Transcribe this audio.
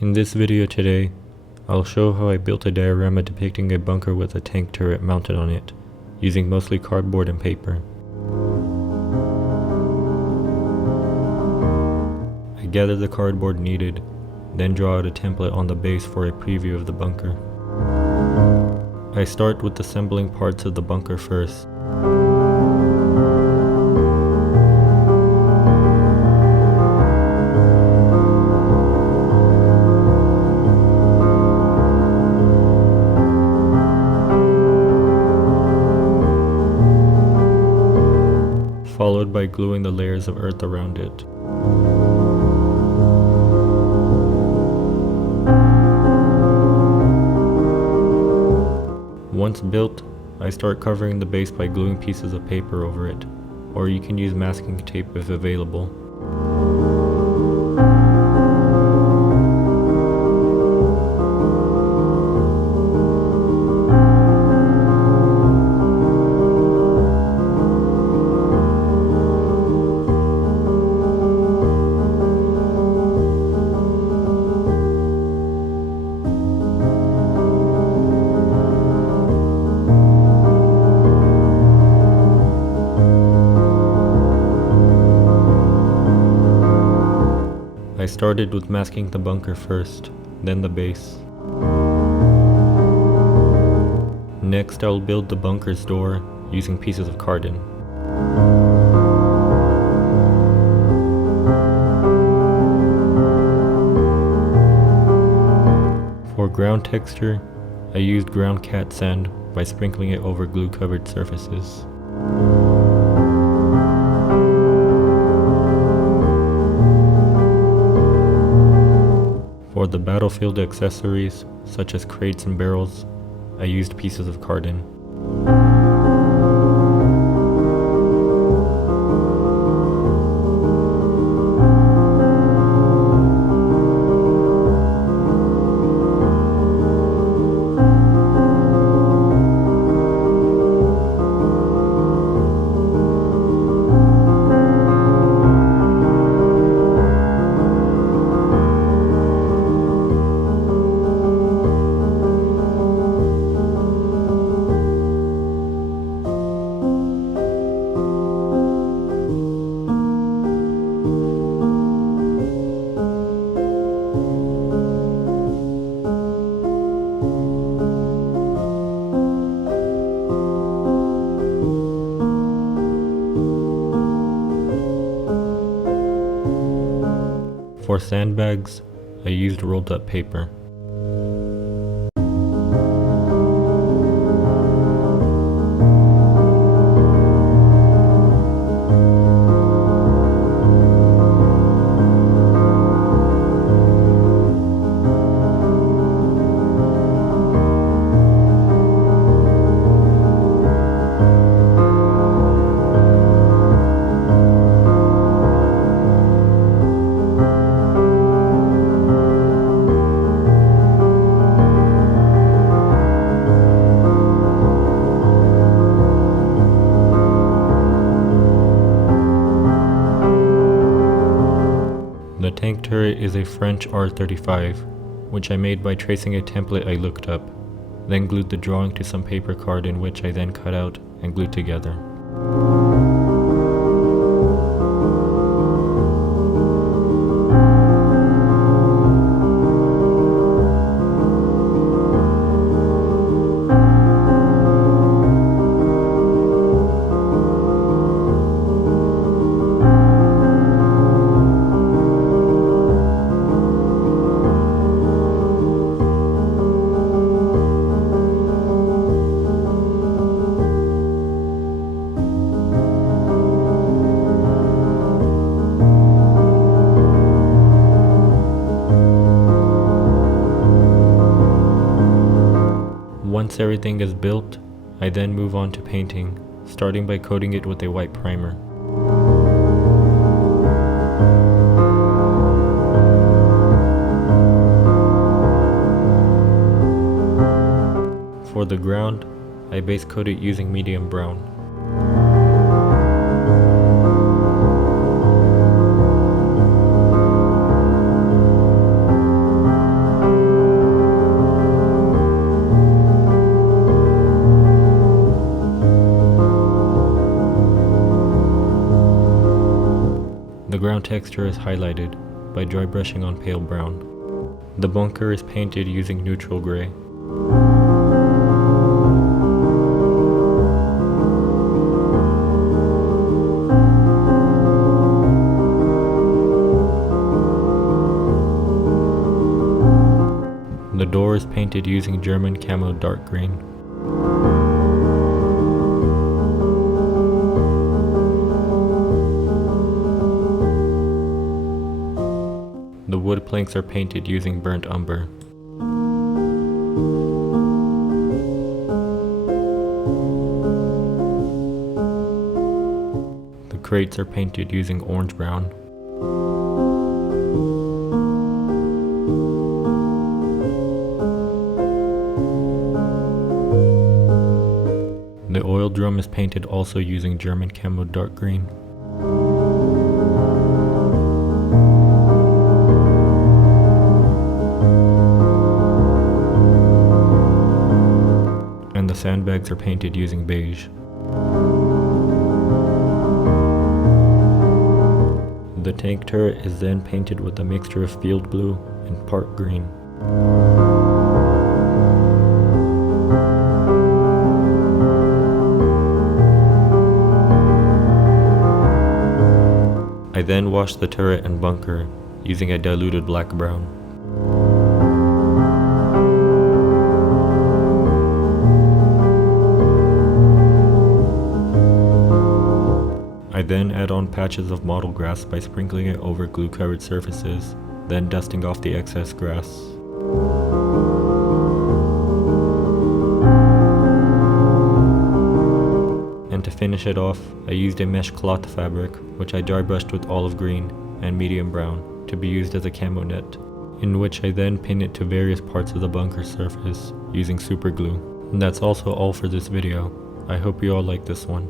In this video today, I'll show how I built a diorama depicting a bunker with a tank turret mounted on it, using mostly cardboard and paper. I gather the cardboard needed, then draw out a template on the base for a preview of the bunker. I start with assembling parts of the bunker first. Followed by gluing the layers of earth around it. Once built, I start covering the base by gluing pieces of paper over it, or you can use masking tape if available. I started with masking the bunker first, then the base. Next, I'll build the bunker's door using pieces of carton. For ground texture, I used ground cat sand by sprinkling it over glue-covered surfaces. For the battlefield accessories, such as crates and barrels, I used pieces of carton. For sandbags, I used rolled up paper. The tank turret is a French R35, which I made by tracing a template I looked up, then glued the drawing to some paper carton which I then cut out and glued together. Once everything is built, I then move on to painting, starting by coating it with a white primer. For the ground, I base coat it using medium brown. The ground texture is highlighted by dry brushing on pale brown. The bunker is painted using neutral gray. The door is painted using German Camo dark green. The wood planks are painted using Burnt Umber. The crates are painted using orange brown. The oil drum is painted also using German Camo dark green. And the sandbags are painted using beige. The tank turret is then painted with a mixture of field blue and park green. I then washed the turret and bunker using a diluted black brown. I then add on patches of mottled grass by sprinkling it over glue-covered surfaces, then dusting off the excess grass. And to finish it off, I used a mesh cloth fabric, which I dry brushed with olive green and medium brown to be used as a camo net, in which I then pin it to various parts of the bunker surface using super glue. And that's also all for this video. I hope you all like this one.